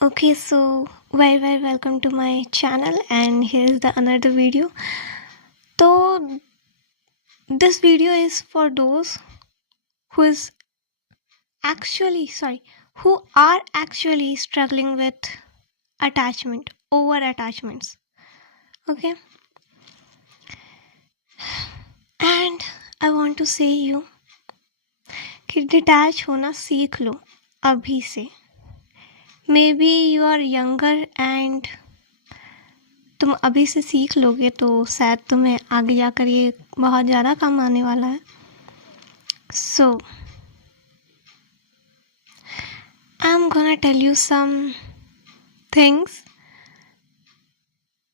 Okay, so very welcome to my channel, and here's the another video. So this video is for those who is who are actually struggling with over attachments. Okay, and I want to say you कि detach होना सीख लो अभी से. Maybe you are younger and तुम अभी से सीख लोगे तो शायद तुम्हें आगे जाकर ये बहुत ज़्यादा काम आने वाला है. So I'm gonna tell you some things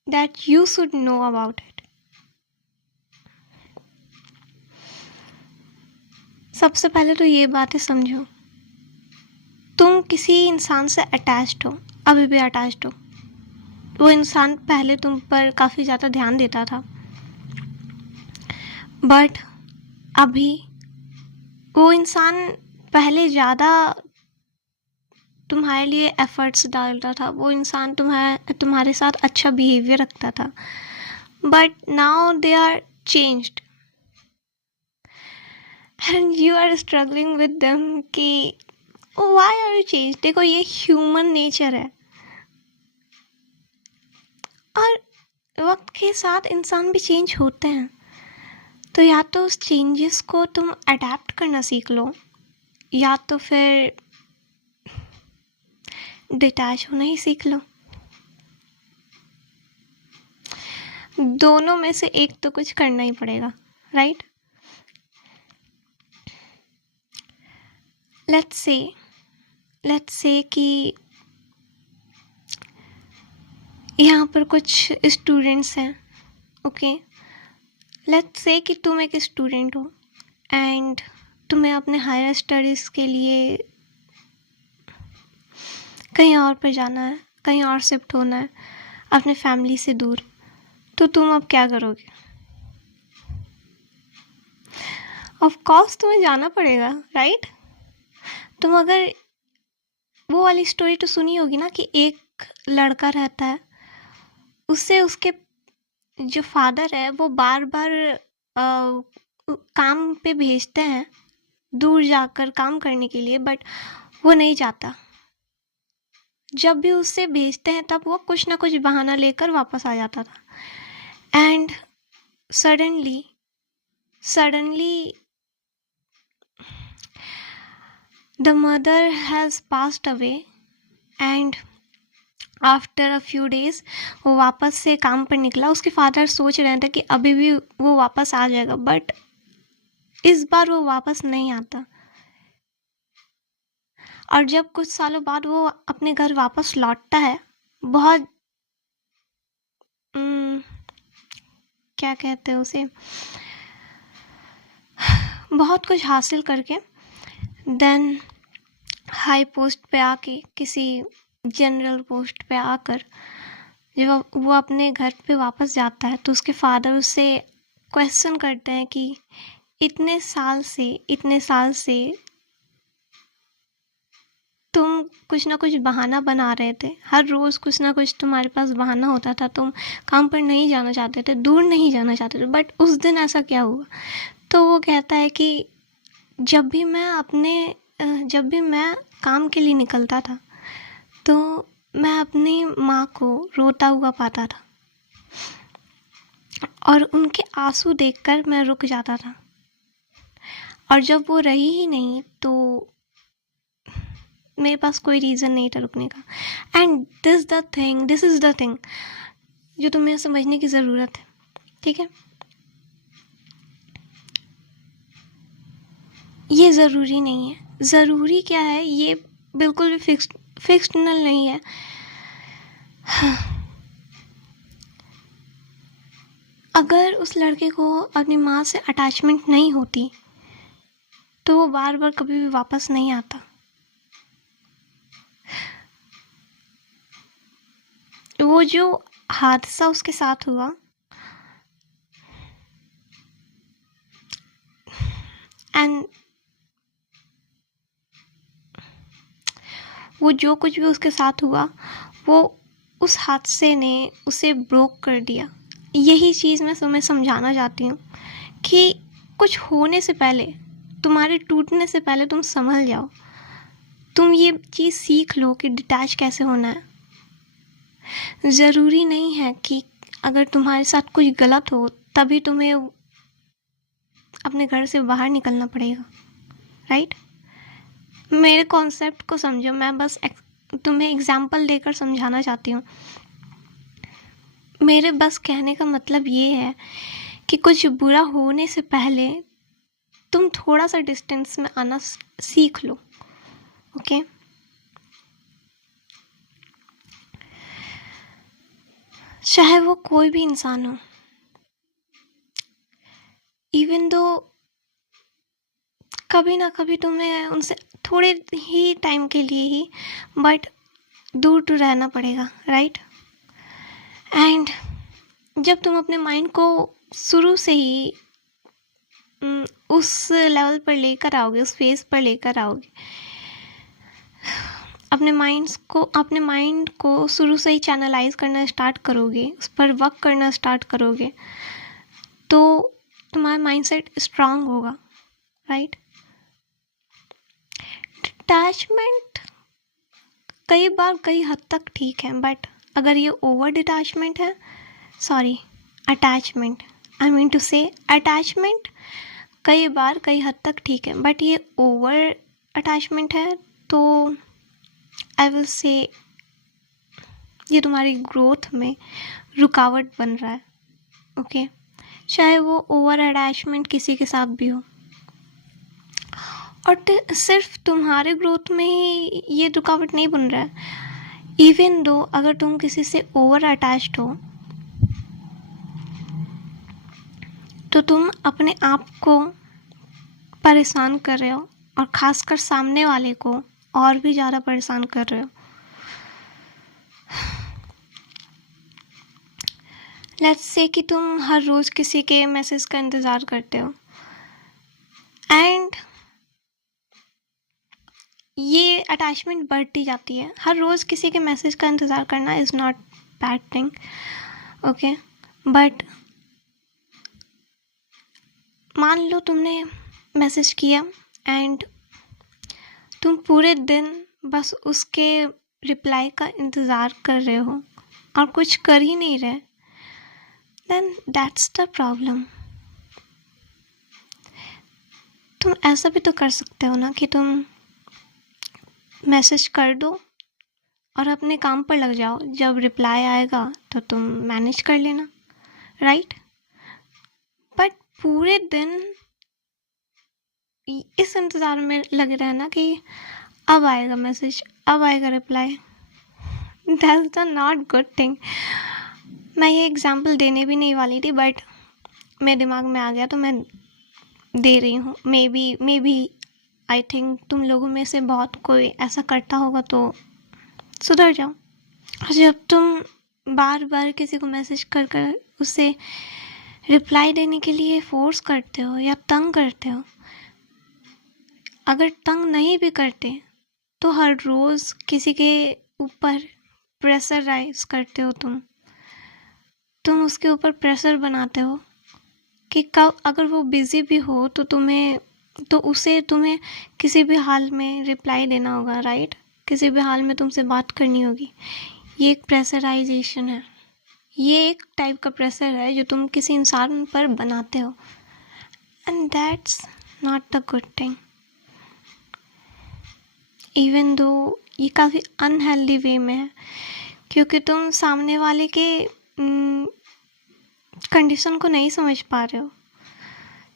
that you should know about it. सबसे पहले तो ये बातें समझो, तुम किसी इंसान से अटैच्ड हो, अभी भी अटैच्ड हो. वो इंसान पहले तुम पर काफ़ी ज़्यादा ध्यान देता था, बट अभी वो इंसान पहले ज़्यादा तुम्हारे लिए एफर्ट्स डालता था. वो इंसान तुम्हारे साथ अच्छा बिहेवियर रखता था, but now they are changed and you are struggling with them कि व्हाई आर यू चेंज. देखो, ये ह्यूमन नेचर है और वक्त के साथ इंसान भी चेंज होते हैं. तो या तो उस चेंजेस को तुम अडेप्ट करना सीख लो, या तो फिर डिटैच होना ही सीख लो. दोनों में से एक तो कुछ करना ही पड़ेगा, राइट? लेट्स से कि यहाँ पर कुछ स्टूडेंट्स हैं. ओके, लेट्स से कि तुम एक स्टूडेंट हो एंड तुम्हें अपने हायर स्टडीज़ के लिए कहीं और पर जाना है, कहीं और शिफ्ट होना है अपने फैमिली से दूर. तो तुम अब क्या करोगे? ऑफ कोर्स तुम्हें जाना पड़ेगा, राइट? तुम अगर वो वाली स्टोरी तो सुनी होगी ना कि एक लड़का रहता है, उससे उसके जो फादर है वो बार बार काम पे भेजते हैं दूर जाकर काम करने के लिए, बट वो नहीं जाता. जब भी उससे भेजते हैं तब वो कुछ ना कुछ बहाना लेकर वापस आ जाता था. And suddenly the mother has passed away and after a few days वो वापस से काम पर निकला. उसके फादर सोच रहे थे कि अभी भी वो वापस आ जाएगा, बट इस बार वो वापस नहीं आता. और जब कुछ सालों बाद वो अपने घर वापस लौटता है, बहुत क्या कहते हैं उसे, बहुत कुछ हासिल करके, देन हाई पोस्ट पे आके, किसी जनरल पोस्ट पे आकर जब वो अपने घर पे वापस जाता है तो उसके फादर उससे क्वेश्चन करते हैं कि इतने साल से तुम कुछ ना कुछ बहाना बना रहे थे. हर रोज़ कुछ ना कुछ तुम्हारे पास बहाना होता था. तुम काम पर नहीं जाना चाहते थे, दूर नहीं जाना चाहते थे, बट उस दिन ऐसा क्या हुआ? तो वो कहता है कि जब भी मैं काम के लिए निकलता था तो मैं अपनी माँ को रोता हुआ पाता था और उनके आंसू देखकर मैं रुक जाता था. और जब वो रही ही नहीं तो मेरे पास कोई रीज़न नहीं था रुकने का. And this is the thing जो तुम्हें समझने की ज़रूरत है, ठीक है? ये ज़रूरी नहीं है. ज़रूरी क्या है, ये बिल्कुल भी फिक्शनल नहीं है. अगर उस लड़के को अपनी माँ से अटैचमेंट नहीं होती तो वो बार बार कभी भी वापस नहीं आता. वो जो हादसा उसके साथ हुआ, एंड वो जो कुछ भी उसके साथ हुआ वो उस हादसे ने उसे ब्रोक कर दिया। यही चीज़ मैं तुम्हें समझाना चाहती हूँ कि कुछ होने से पहले, तुम्हारे टूटने से पहले तुम संभल जाओ। तुम ये चीज़ सीख लो कि डिटैच कैसे होना है। ज़रूरी नहीं है कि अगर तुम्हारे साथ कुछ गलत हो तभी तुम्हें अपने घर से बाहर निकलना पड़ेगा, राइट? मेरे कॉन्सेप्ट को समझो, मैं बस तुम्हें एग्जाम्पल देकर समझाना चाहती हूँ। मेरे बस कहने का मतलब ये है कि कुछ बुरा होने से पहले तुम थोड़ा सा डिस्टेंस में आना सीख लो, ओके? चाहे वो कोई भी इंसान हो, इवन दो कभी ना कभी तुम्हें उनसे थोड़े ही टाइम के लिए ही बट दूर तो रहना पड़ेगा, राइट? एंड जब तुम अपने माइंड को शुरू से ही उस लेवल पर लेकर आओगे, उस फेज पर लेकर आओगे, अपने माइंड को शुरू से ही चैनलाइज करना स्टार्ट करोगे, उस पर वर्क करना स्टार्ट करोगे, तो तुम्हारा माइंडसेट स्ट्रांग होगा, राइट? डिटैचमेंट कई बार कई हद तक ठीक है, बट अगर ये ओवर डिटैचमेंट है, sorry attachment, I mean to say attachment कई बार कई हद तक ठीक है, बट ये ओवर अटैचमेंट है तो आई विल से ये तुम्हारी ग्रोथ में रुकावट बन रहा है, ओके? चाहे वो ओवर अटैचमेंट किसी के साथ भी हो, और सिर्फ तुम्हारे ग्रोथ में ही ये रुकावट नहीं बन रहा है। इवन दो अगर तुम किसी से ओवर अटैच्ड हो तो तुम अपने आप को परेशान कर रहे हो और ख़ासकर सामने वाले को और भी ज़्यादा परेशान कर रहे हो। लेट्स से कि तुम हर रोज़ किसी के मैसेज का इंतज़ार करते हो एंड ये अटैचमेंट बढ़ती जाती है। हर रोज़ किसी के मैसेज का इंतज़ार करना is not bad thing, okay? But मान लो तुमने मैसेज किया एंड तुम पूरे दिन बस उसके रिप्लाई का इंतज़ार कर रहे हो और कुछ कर ही नहीं रहे, देन दैट्स द प्रॉब्लम। तुम ऐसा भी तो कर सकते हो ना कि तुम मैसेज कर दो और अपने काम पर लग जाओ, जब रिप्लाई आएगा तो तुम मैनेज कर लेना, राइट? बट पूरे दिन इस इंतज़ार में लगे रहना कि अब आएगा मैसेज, अब आएगा reply, that's the not good thing. मैं ये एग्जांपल देने भी नहीं वाली थी बट मेरे दिमाग में आ गया तो मैं दे रही हूँ। मे बी आई थिंक तुम लोगों में से बहुत कोई ऐसा करता होगा तो सुधर जाओ। जब तुम बार बार किसी को मैसेज कर कर उसे रिप्लाई देने के लिए फोर्स करते हो या तंग करते हो, अगर तंग नहीं भी करते तो हर रोज़ किसी के ऊपर प्रेशराइज करते हो, तुम उसके ऊपर प्रेशर बनाते हो कि कब अगर वो बिज़ी भी हो तो उसे तुम्हें किसी भी हाल में रिप्लाई देना होगा, राइट? किसी भी हाल में तुमसे बात करनी होगी। ये एक प्रेशराइजेशन है, ये एक टाइप का प्रेशर है जो तुम किसी इंसान पर बनाते हो and that's not the good thing. Even though ये काफ़ी अनहेल्दी वे में है क्योंकि तुम सामने वाले के कंडीशन को नहीं समझ पा रहे हो,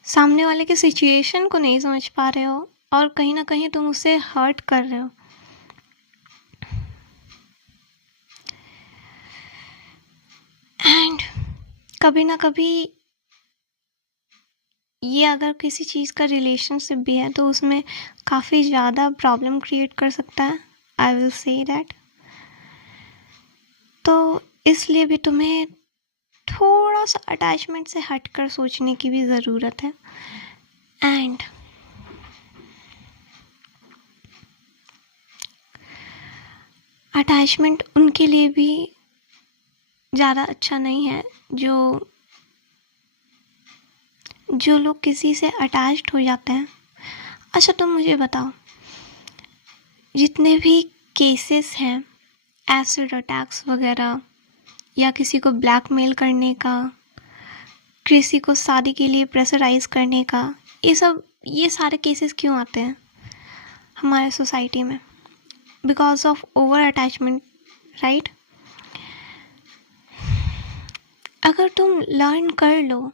सामने वाले के सिचुएशन को नहीं समझ पा रहे हो और कहीं ना कहीं तुम उसे हर्ट कर रहे हो। एंड कभी ना कभी ये अगर किसी चीज़ का रिलेशनशिप भी है तो उसमें काफ़ी ज़्यादा प्रॉब्लम क्रिएट कर सकता है, आई विल से दैट। तो इसलिए भी तुम्हें थोड़ा सा अटैचमेंट से हटकर सोचने की भी ज़रूरत है। एंड अटैचमेंट उनके लिए भी ज़्यादा अच्छा नहीं है जो लोग किसी से अटैच्ड हो जाते हैं। अच्छा तुम मुझे बताओ, जितने भी केसेस हैं एसिड अटैक्स वगैरह, या किसी को ब्लैकमेल करने का, किसी को शादी के लिए प्रेशराइज करने का, ये सारे केसेस क्यों आते हैं हमारे सोसाइटी में? Because of over attachment, right? अगर तुम लर्न कर लो,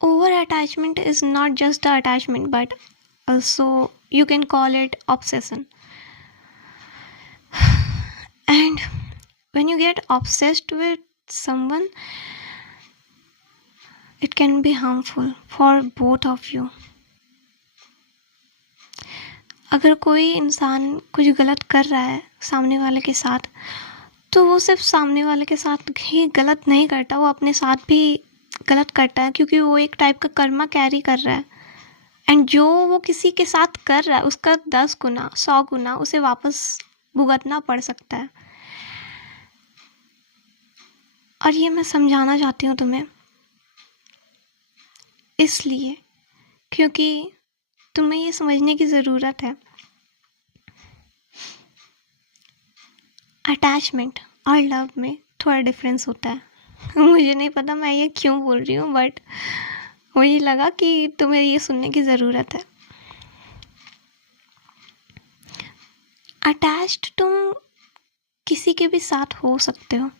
over attachment is not just the attachment but also you can call it obsession. And when you get obsessed with someone, it can be harmful for both of you. अगर कोई इंसान कुछ गलत कर रहा है सामने वाले के साथ, तो वो सिर्फ सामने वाले के साथ ही गलत नहीं करता, वो अपने साथ भी गलत करता है, क्योंकि वो एक टाइप का कर्मा कैरी कर रहा है। एंड जो वो किसी के साथ कर रहा है उसका 10 गुना 100 गुना उसे वापस भुगतना पड़ सकता है। और ये मैं समझाना चाहती हूँ तुम्हें, इसलिए क्योंकि तुम्हें ये समझने की ज़रूरत है, अटैचमेंट और लव में थोड़ा डिफरेंस होता है। मुझे नहीं पता मैं ये क्यों बोल रही हूँ, बट मुझे लगा कि तुम्हें ये सुनने की ज़रूरत है। अटैच्ड तुम किसी के भी साथ हो सकते हो,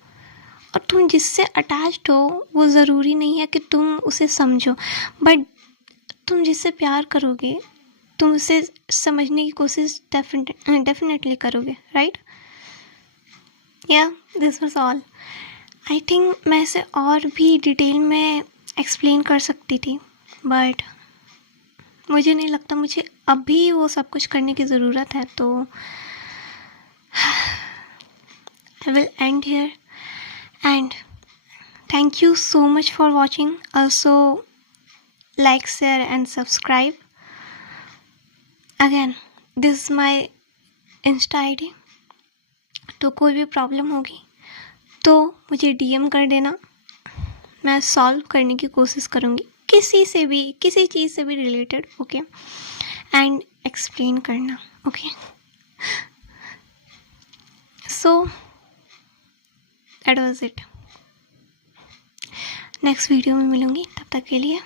और तुम जिससे अटैच्ड हो वो ज़रूरी नहीं है कि तुम उसे समझो, बट तुम जिससे प्यार करोगे तुम उसे समझने की कोशिश डेफिनेटली करोगे, राइट? या this was all. I think मैं इसे और भी डिटेल में एक्सप्लेन कर सकती थी, बट मुझे नहीं लगता मुझे अभी वो सब कुछ करने की ज़रूरत है, तो I will end here and thank you so much for watching. Also like, share and subscribe. Again, this is my Insta ID. तो कोई भी प्रॉब्लम होगी तो मुझे DM कर देना, मैं सॉल्व करने की कोशिश करूँगी, किसी चीज़ से भी रिलेटेड, ओके? एंड एक्सप्लेन करना, okay? So that was it. Next video में मिलूँगी, तब तक के लिए